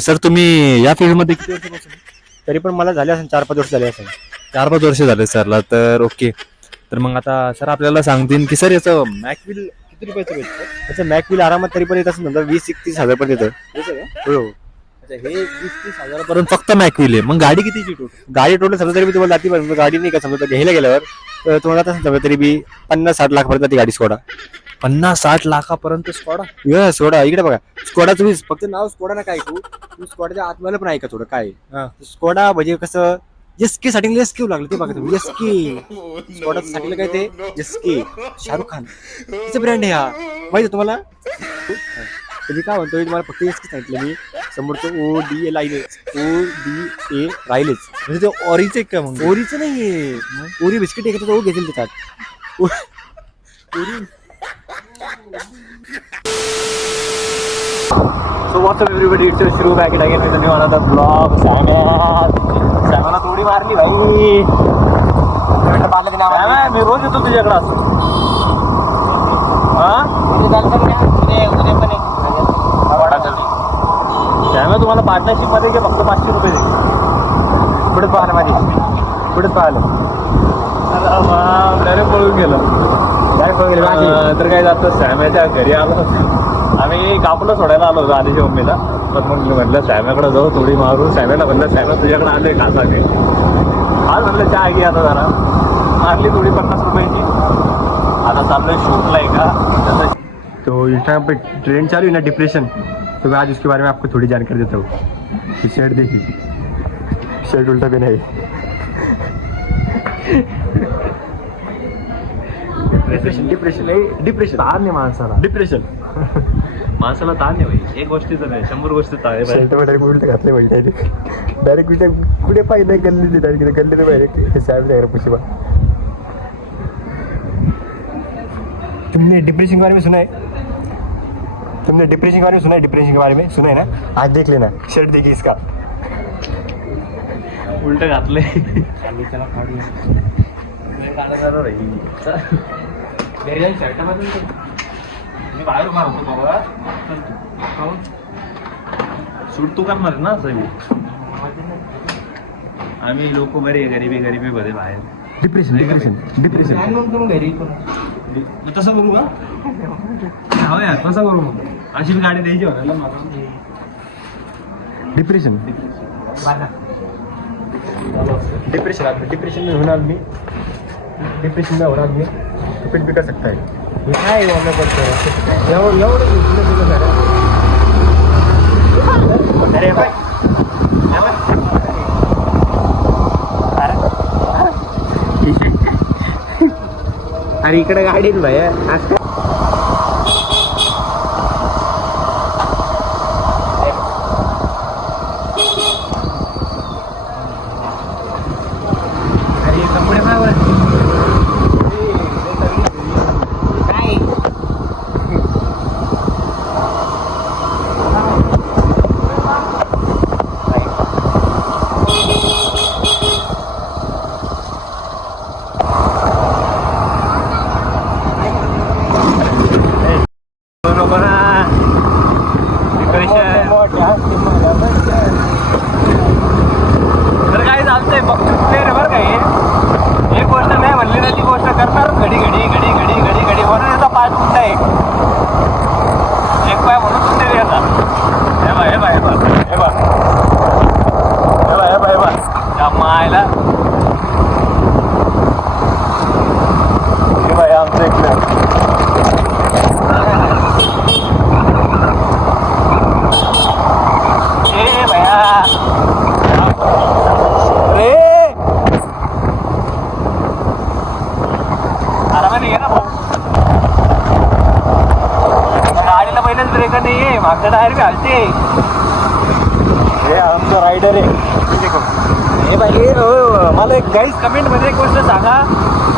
Sir तुम्ही या फील्डमध्ये किती वर्षापासून? तरी पण मला झाले असेल 4-5 वर्ष झाले असेल. 4-5 वर्ष झाले सरला. तर ओके. तर मग आता सर आपल्याला सांगतील की सर याचं मॅकविल किती रुपयाचं भेटतं? त्याचं मॅकविल आरामात तरी पण येत असेल समजा 20-31 हजार पर्यंत येतं. हो. अच्छा, हे 20-30 हजारापर्यंत फक्त मॅकविल आहे. मग गाडी कितीची टोटल? गाडी टोटल समजा तरी मी तुम्हाला जाती पण गाडी नाही का समजा घ्यायला गेल्यावर तर तुम्हाला आता समजा तरी बी 50-60 लाख पर्यंत ती गाडी स्कोडा. 50-60 लाखापर्यंत स्कॉडा? स्कोडा इकडे बघा. स्कोडा तुम्ही फक्त नाव स्कोडा ना काय तुम्ही स्कोडाच्या आतमध्ये पण ऐका थोडं काय स्कोडा म्हणजे कसं एसके साठी एसके लागलं ते बघा तुम्ही एसके स्कोडा साठी काय ते एसके शाहरुख खान तिचं ब्रँड आहे हा माहिती तुम्हाला. तुम्ही काय म्हणतो तुम्हाला फक्त एसके सांगितलं मी समोरचं ODA राहिलेच ODA राहिलेच म्हणजे ते ऑरीचे का मग? ओरीचं नाहीये ओरी बिस्किट एक तो घेतील त्याच्यात ओरी. So what's up everybody, it's Shuru back again with a new another vlog. सॅमला थोडी मारली भाई. मी रोज येतो तुझ्याकडे असं. सॅम तुम्हाला पार्टनरशिप मध्ये की फक्त 500 रुपये दे. पुढे पाहिलं माझी पुढे पाहिलं डायरेक्ट पळून गेलं. काय पळून तर काय जातं सॅम्याच्या घरी आलो. आम्ही कापलं सोडायला आलो आधीच्या मम्मीला. पण मग म्हटलं सॅम्याकडे जाऊ थोडी मारू. सॅम्याला म्हणलं सॅम्या तुझ्याकडे आले कासाने. आज म्हणलं चहा घे आता जरा. मारली थोडी 50 रुपयाची. आता चाललोय शूटला आहे का. तो इंस्टाग्राम पे ट्रेंड चालू है ना डिप्रेशन, तो मैं आज उसके बारे में आपको थोड़ी जानकारी देता हूँ. शर्ट देखिए, शर्ट उल्टा पहना है. डिप्रेशन ताण नाही माणसाला. डिप्रेशन माणसाला ताण नाही भाई. एक गोष्टीचं नाही 100 गोष्टी ताण आहे. शर्ट डायरेक्ट उलट घातले पाहिजे. डायरेक्ट कुठे पाहिजे गल्ली गल्ली डायरेक्ट साहेब जाएगा पुशिबा. तुमने डिप्रेशन के बारे में सुना है? तुमने डिप्रेशन के बारे में सुना है? डिप्रेशन के बारे में सुना है ना? आज देख लेना, शर्ट देखिए इसका. उलट घातले. मी बाहेर मारतो बाबा. सूट तू करणार ना सगळी. आम्ही लोक बरे गरिबी मध्ये बाहेर. डिप्रेशन डिप्रेशन डिप्रेशन घरी तसं करू का? हो यार तसं करू. मग अशी गाडी द्यायची म्हणाला मला. डिप्रेशन डिप्रेशन डिप्रेशन में होना आदमी, डिप्रेशन में होना आदमी तो कुछ भी कर सकता है. काय अरे इकडे गाडीत भया कपडे मावर ब्रेक नाहीये मागचा टायर बी हलते. हे आमचं रायडर आहे. हे बाई मला एक गाईज कमेंट मध्ये एक गोष्ट सांगा,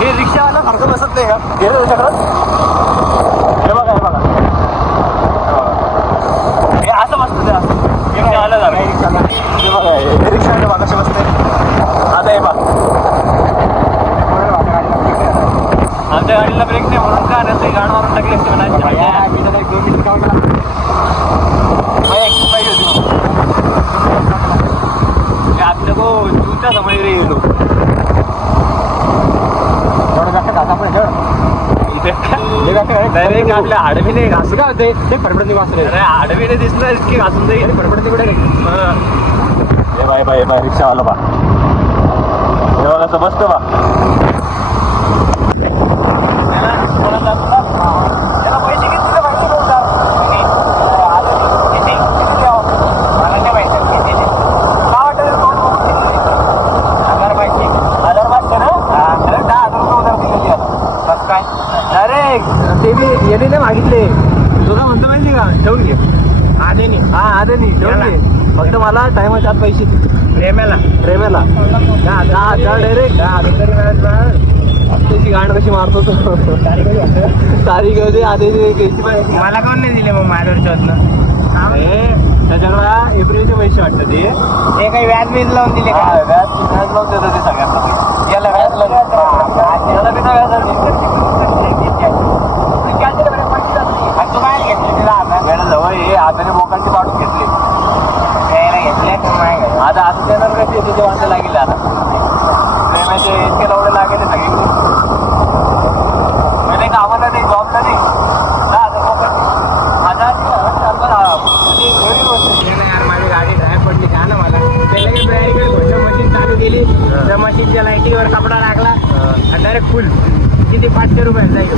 हे रिक्षावाला सारखं बसत नाही का? गेलं तुझ्याकडं हे बघा हे बघा हे असं बसतं त्या रिक्षावाला झालं. हे बघा हे रिक्षावाला बघा कसं बसतंय. आता हे बघा आमच्या गाडीला ब्रेक नाही म्हणून का नसते गाड मारून टाकली असते म्हणायची. तू डायरेक्ट आपल्या आडवीने घासू का होते ते फडफडत वाचले अरे आडवीने दिसणार की घासून जाईल फडफडत कुठे बाय बाय बाय रिक्षा आला बा हे बघा असं बसतो बा पैसे किती अरे ते बी येणे नाही मागितले तुला म्हणतो माहिती का ठेवून घे आधीनी हा आधीनी ठेवून घे फक्त मला टायमाच्या आत पैसे प्रेमेला डायरेक्ट त्याची गाण कशी मारतो तो तारीख होते आधी घ्यायची मला कोण नाही दिले मग माझ्यावरच्या त्याच्याकडे एप्रिलचे पैसे वाटतं ते काही व्याज बीज लावून दिले का व्याज लावून देतो ते सगळ्यांना याला व्याज याला बिना व्याज जवळ हे हाताने मोकांची पाडून घेतली आता आता देणार कशी तुझे वांदे लागेल आता प्रेमाचे इतके लवडे लागेल सगळीकडे म्हणजे कामाला नाही जॉबला नाही माझी गाडी ड्राईव्ह पडली का ना मला त्याला ब्रँडकडे घोषणा मशीन चालू केली त्या मशीनच्या लाईटीवर कपडा लागला आणि डायरेक्ट फुल किती 500 रुपये जाईल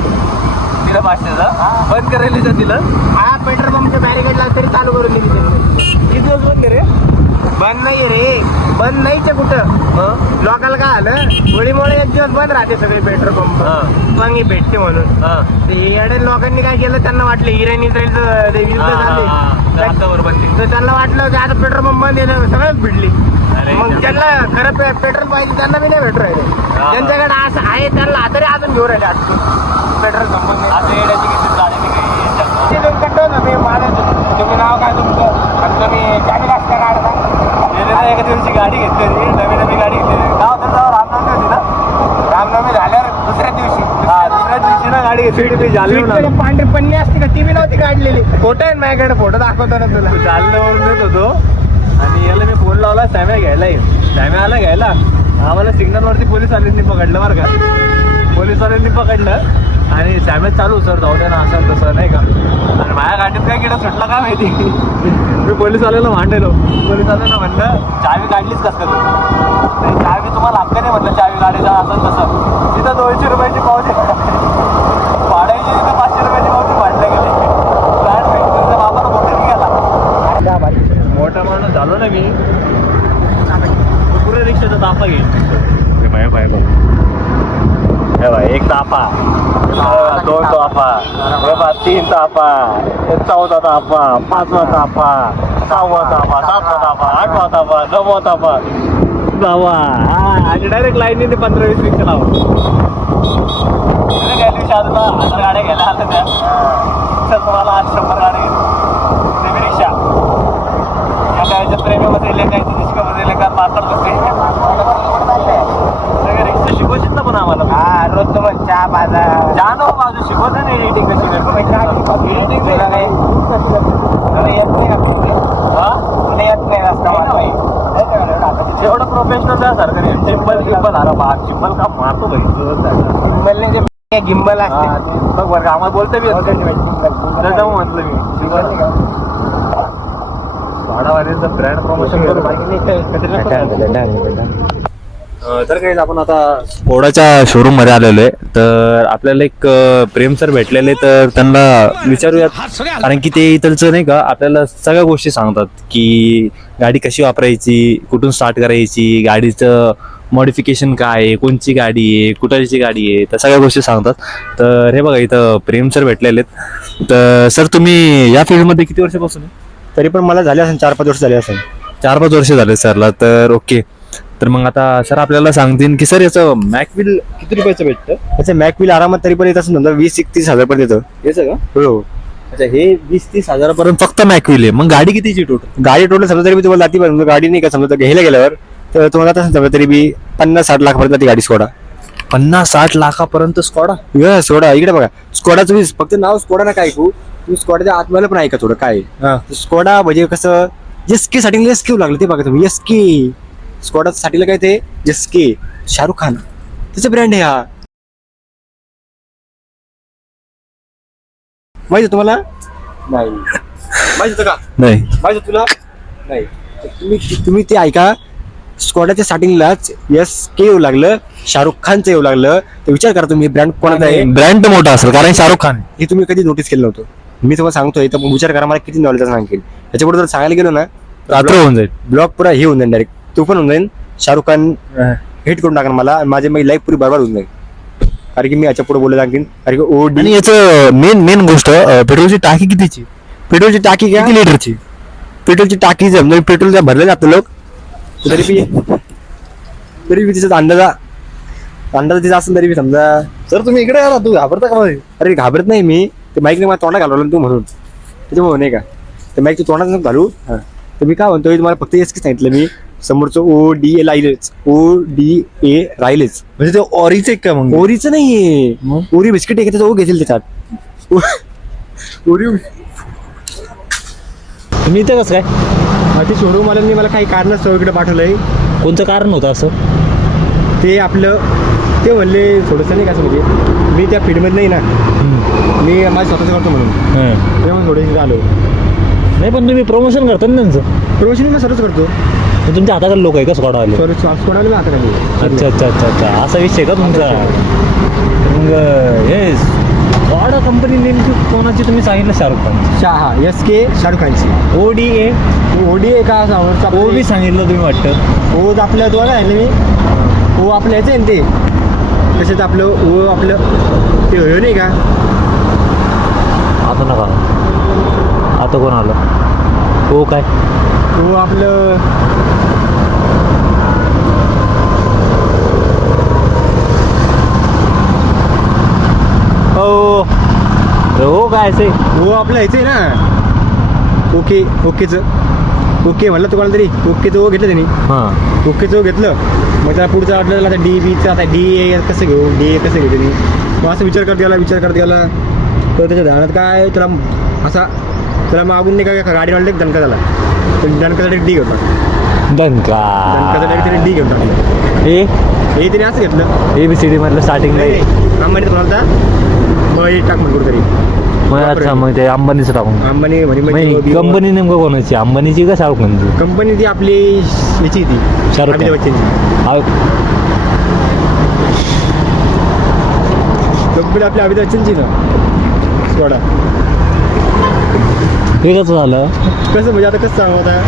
तिला 500 बंद करायला तिला हा पेट्रोल पंपच्या बॅरिकेडला तरी चालू करून दिली त्यांनी किती दिवस बंद करे बंद नाही रे बंद नाहीच कुठं लोकांना काय आलं होळीमुळे एक दिवस बंद राहते सगळे पेट्रोल पंप मग हे भेटते म्हणून ते येड्या लोकांनी काय केलं त्यांना वाटलं इराण इस्रायलचं ते युद्ध झाले तर त्यांना वाटलं की आता पेट्रोल पंप बंद येणं सगळंच भिडली मग ज्यांना खरं पेट्रोल पाहिजे त्यांना बी नाही भेटू राहिले ज्यांच्याकडे असं आहे त्यांना तरी अजून घेऊ राहिले पेट्रोल पंप तुम्ही नाव काय तुमचं आणि तुम्ही गाडी वाजता काढता एका दिवशी गाडी घेतली नवी गाडी घेतली नाव त्याचं रामनवमी होती ना रामनवमी झाल्यावर दुसऱ्या दिवशी दुसऱ्या दिवशी ना गाडी घेतली मी जालन्यावरून पांढरी पन्नी असते का ती बी नव्हती काढलेली फोटो आहे माझ्याकडे फोटो दाखवतो ना तुला जालन्यावरून येत होतो आणि याला मी फोन लावला सॅम्या घ्यायला सॅम्या आला घ्यायला आम्हाला सिग्नलवरती पोलीस वाल्यांनी पकडलं बरं का पोलीस वाल्यांनी पकडलं आणि सॅम्या चालू सर जाऊ द्या ना असं तसं नाही का आणि माझ्या गाडीत काय किडा सुटला का माहिती मी पोलीसवाल्याला भांडलो पोलीसवाल्याला म्हणलं चावी काढलीच कसं तू चावी तुम्हाला हक्क नाही म्हटलं चावी गाडीचा असं तसं तिथं 200 रुपयाची पावती भाड्याची तिथं 500 रुपयाची पावती भाडल्या गेली फ्लॅट माहिती बाबाला मोठं गेला मोठा माणूस झालो ना मी पुऱ्या रिक्षाचा ताफा घेईल एक ताफा 2 ताफा 3 ताफा 4था ताफा 5वा ताफा 6वा ताफा 7वा ताफा 8वा ताफा 9वा ताफा बाबा आणि डायरेक्ट लाईनीने 15-20 रिक्षा लावा त्या दिवशी अजून 1000 गाड्या घ्यायला आल्या त्या तर तुम्हाला आज 100 गाड्या घेतो प्रेमी रिक्षा या गाडीच्या प्रेमीमध्ये लेखायची निष्कामध्ये लेखा पातळ बसते सगळे रिक्षा शिकवशील ना पण आम्हाला रोज मग चहा पाजा जानो बाजू शिकवत नाही एडिटिंग कशी येत नाही रस्ता एवढं प्रोफेशनल त्यासारखं नाही चिंबल आला बा चिंबल का मारतो भाई गिंबल असते बघ बरं का आम्हाला बोलतो मी त्याच्यामुळे म्हटलं मी भाडावाल्यांचं ब्रँड प्रमोशन करून तर काही आपण आता स्कोडाच्या शोरूम मध्ये आलेलो आहे तर आपल्याला एक प्रेम सर भेटलेले तर त्यांना विचारूयात कारण की ते इथलचं नाही का आपल्याला सगळ्या गोष्टी सांगतात की गाडी कशी वापरायची कुठून स्टार्ट करायची गाडीचं मॉडिफिकेशन काय आहे कोणची गाडी आहे कुठची गाडी आहे त्या सगळ्या गोष्टी सांगतात तर हे बघा इथं प्रेम सर भेटलेले आहेत तर सर तुम्ही या फील्डमध्ये किती वर्षापासून तरी पण मला झाले असेल 4-5 वर्ष झाले असेल 4-5 वर्ष झाले सरला तर ओके तर मग आता सर आपल्याला सांगतील की सर याचं मॅकविल किती रुपयाचं भेटतं त्याचं मॅकविल आरामात तरी पण येत असेल 20-30 हजार पर्यंत येतं याचं का हो अच्छा हे 20-30 हजारापर्यंत फक्त मॅकविल आहे मग गाडी कितीची टोटल गाडी टोटल समजा तरी तुम्हाला जाती पण गाडी नाही का समजा घ्यायला गेल्यावर तर तुम्हाला आता समजा तरी बी 50-60 लाखापर्यंत ती गाडी स्कोडा 50-60 लाखापर्यंत स्कॉडा स्कोडा इकडे बघा स्कोडाचं वीज फक्त नाव स्कोडा ना काय ऐकू तुम्ही स्कोडाच्या आतमध्ये पण ऐका थोडं काय स्कोडा म्हणजे कसं एसके साठी एसके लागलं ते बघा तुम्ही एसके स्कॉडा साठीला काय ते एसके शाहरुख खान त्याचा ब्रँड आहे हा. माहिती तुम्हाला? नाही माहिती होतं का? नाही माहिती तुला? नाही. तुम्ही ते ऐका. स्कॉडाच्या स्टार्टिंगलाच एसके येऊ लागलं, शाहरुख खानचं येऊ लागलं, तर विचार करा तुम्ही ब्रँड कोणाचा आहे. ब्रँड तर मोठा असेल कारण शाहरुख खान. हे तुम्ही कधी नोटीस केलं नव्हतं. मी तुम्हाला सांगतोय तर विचार करा मला किती नॉलेज सांगेल. त्याच्याबरोबर जर सांगायला गेलो ना रात्र होऊन जाईल. ब्लॉग पुरा हे होऊन जाईल डायरेक्ट. तो पण होऊन जाईल. शाहरुख खान हेट करून टाकणार मला आणि माझी लाईफ पुरी बरबाद होऊन जाईल. कारण की मी याच्या पुढे बोलत आणखीन कारण की आणि याचं मेन गोष्ट पेट्रोलची टाकी कितीची? पेट्रोलची टाकी किती लिटरची? पेट्रोलची टाकी जर पेट्रोल जर भरलं जातं लोक तरी बी तिचा अंदाजा तिचा असेल तरी बी समजा. सर तुम्ही इकडे आला, तू घाबरता का मध्ये? अरे घाबरत नाही मी. ते माईकने मला तोंडा घालवलं तू म्हणून त्याच्यामुळे नाही का ते माईक तोंडात नको घालू. तर मी काय म्हणतोय तुम्हाला फक्त एसके सांगितलं मी. समोरचं ODA राहिलेच. ODA राहिलेच म्हणजे ते ऑरीच एक का मग? ओरीचं नाहीये. ओरी बिस्किट आहे त्याचा ओ घेतील त्याच्यात. ओरी तुम्ही इथे कसं काय? ते शोरूम वाल्यांनी मला काही कारणास्तव इकडे पाठवलंय. कोणतं कारण होतं असं? ते आपलं ते म्हणले थोडंसं नाही का असं म्हणजे मी त्या फील्डमध्ये नाही ना. मी माझं स्वतःच करतो म्हणून तेव्हा थोडं आलो. नाही पण तुम्ही प्रमोशन करता ना त्यांचं. प्रोफेशन मी सर्वच करतो. मग तुमच्या हाताकडे लोक आहे का स्कॉड आले? कोणाला मी आता खाली. अच्छा अच्छा अच्छा अच्छा असा विषय का तुमचा? मग हे स्कॉड कंपनी नेमकी कोणाची तुम्ही सांगितलं? शाहरुख खान. हा SK शाहरुख खानची. ODA का ओ बी सांगितलं तुम्ही वाटतं. ओ आपलं दोन आहे ना मी. ओ आपलं याचं आहे ना ते कशाचं आपलं ओ आपलं ते हो नाही का. आता नका. आता कोण आलं? हो काय? ओ आपलं हो काय असे? ओ आपलं ह्याचं आहे ना. ओके म्हणलं तुम्हाला तरी ओकेचं ओ घेतलं त्यांनी. हां ओकेचं ओ घेतलं. मग त्याला पुढचं वाटलं आता DBचं आता DA कसं घेऊ DA कसं घेऊ त्यांनी. मग असं विचार करत गेला तर त्याच्या ध्यानात काय त्याला मागून नाही का गाडीवाला एक दणका झाला. तर दणकाचा डायरेक्ट D घेऊन टाकला. दणकाचा डायरेक्ट त्याने D घेऊन टाकलं. हे तिने असं घेतलं. ABCD मधलं स्टार्टिंग नाही. अंबानी म्हणालता मग हे टाक म्हणून कुठेतरी. मग अच्छा मग ते अंबानीचं टाकून. अंबानी कंपनी नेमकं कोणाची? अंबानीची का शाहरुख खानची? कंपनी ती आपली याची ती शाहरुख अमिताभ खान. बच्चनची. कंपनी आपल्या अमिताभ बच्चनची ना स्कॉडा. हे कसं झालं? कसं म्हणजे आता कसं सांगू आता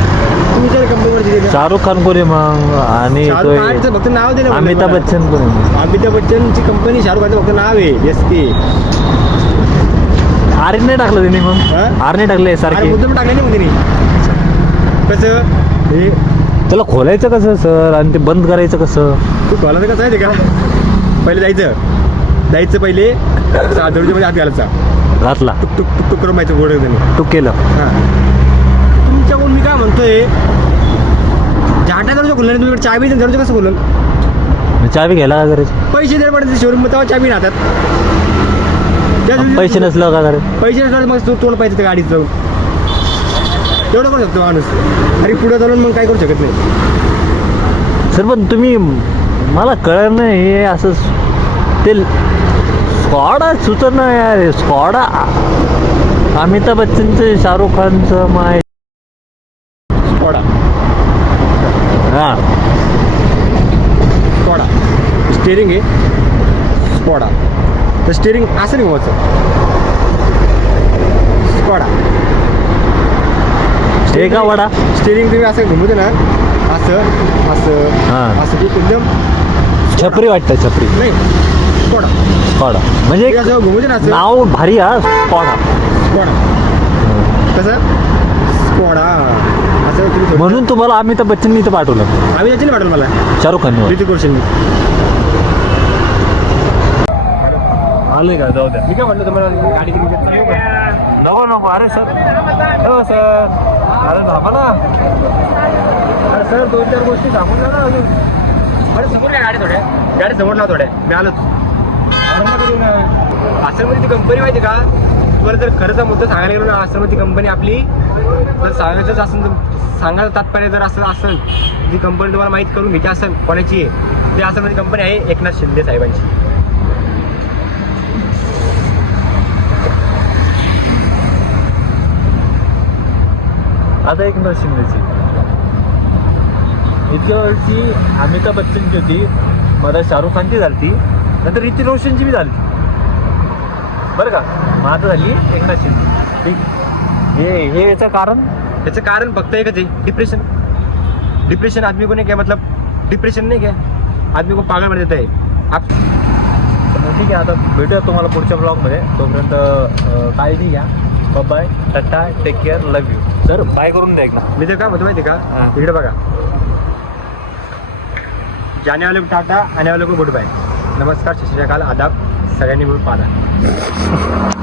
तुम्ही जर कंपनीवर दिले ना. शाहरुख खान कोणी मग? आणि शाहरुख खानचं फक्त नाव दिलं म्हणलं अमिताभ मला. बच्चन कोणी? अमिताभ बच्चनची कंपनी शाहरुख खानचं फक्त नाव आहे SK. आर नाही टाकलं त्यांनी मग? हा? आर नाही टाकले अरे सारखे? मुद्दाम टाकले नाही मग त्यांनी. कसं हे त्याला खोलायचं कसं सर आणि ते बंद करायचं कसं? तू कॉलाचं कसं आहे ते का पहिले जायचं पहिले 6 दरवाजामध्ये आत घालायचा. घातला टुक टुक टुक टुक करून माहिती गोड त्यांनी. तू केलं. हां तुमच्याकडून मी काय म्हणतोय झाटा दरवाजा खुलला नाही तुम्ही चाबी दरवाजा कसं खुलल? चावी घ्यायला काय करायची? पैसे द्यायला पडते शोरूम तेव्हा चाबी राहतात. पैसे नसलं का करायचं? पैसे नसल्यावर मग तोड पाहिजे त्या गाडीत जाऊन तेवढं करू शकतो माणूस. अरे पुढे चालून मग काय करू शकत नाही. सर पण तुम्ही मला कळलं नाही हे असं ते स्कॉडा सुचत नाही यार. स्कॉडा अमिताभ बच्चनचं शाहरुख खानचं माय स्कॉडा हां स्कॉडा स्टेरिंग आहे स्कॉडा. तर स्टेरिंग असं नाही व्हायचं. स्कॉडा हे का वडा? स्टेरिंग तुम्ही असं घुमवते ना असं हां. असं एकदम छपरी वाटतं. छपरी नाही स्कॉडा. स्कॉडा म्हणजे असं घुमवते ना असं नाव भारी हा. स्कॉडा स्कॉडा कसं स्कॉडा असं तुम्ही थोडं- म्हणून तुम्हाला अमिताभ बच्चननी इथं पाठवलं. आम्ही याची पाठवलं मला शाहरुख खान ऋतिक रोशननी. आले का? जाऊ द्या. मी काय म्हटलं तुम्हाला गाडी किती नको अरे सर. हो सर. अरे थांबा ना. अरे सर 2-4 गोष्टी सांगून जा ना अजून. अरे समोर काय गाडी समोर लाव थोड्या मी आलो. आश्रममध्ये ती कंपनी माहिती का तुम्हाला जर खरंचा मुद्दा सांगायला गेलो ना आश्रमची कंपनी आपली जर सांगायचंच असेल तर सांगायचं तात्पर्य जर असं असेल जी कंपनी तुम्हाला माहीत करून घ्यायची असेल कोणाची आहे ते असं म्हणजे कंपनी आहे एकनाथ शिंदे साहेबांची. आता एकनाथ शिंदेची इतक्या वर्षी अमिताभ बच्चनची होती, मला शाहरुख खानची झाली, नंतर ऋतिक रोशनची बी झाली बरं का. मग आता झाली एकनाथ शिंदे. ठीक. हे याचं कारण फक्त एकच आहे, डिप्रेशन आदमी को नहीं क्या, मतलब डिप्रेशन नहीं क्या आदमी को पागल बना देता है. तर मग ठीक आहे, आता भेटूया तुम्हाला पुढच्या ब्लॉगमध्ये. तोपर्यंत काळजी घ्या. बाय, टाटा, take care, love you. Sir bye करून द्या एक ना. मी तर काय म्हणतो माहिती का, हां. इकडे बघा, जाने वाले को टाटा, आने वाले को गुड बाय, नमस्कार, सत श्री अकाल, आदाब, सगळ्यांनी मिळून पाहा.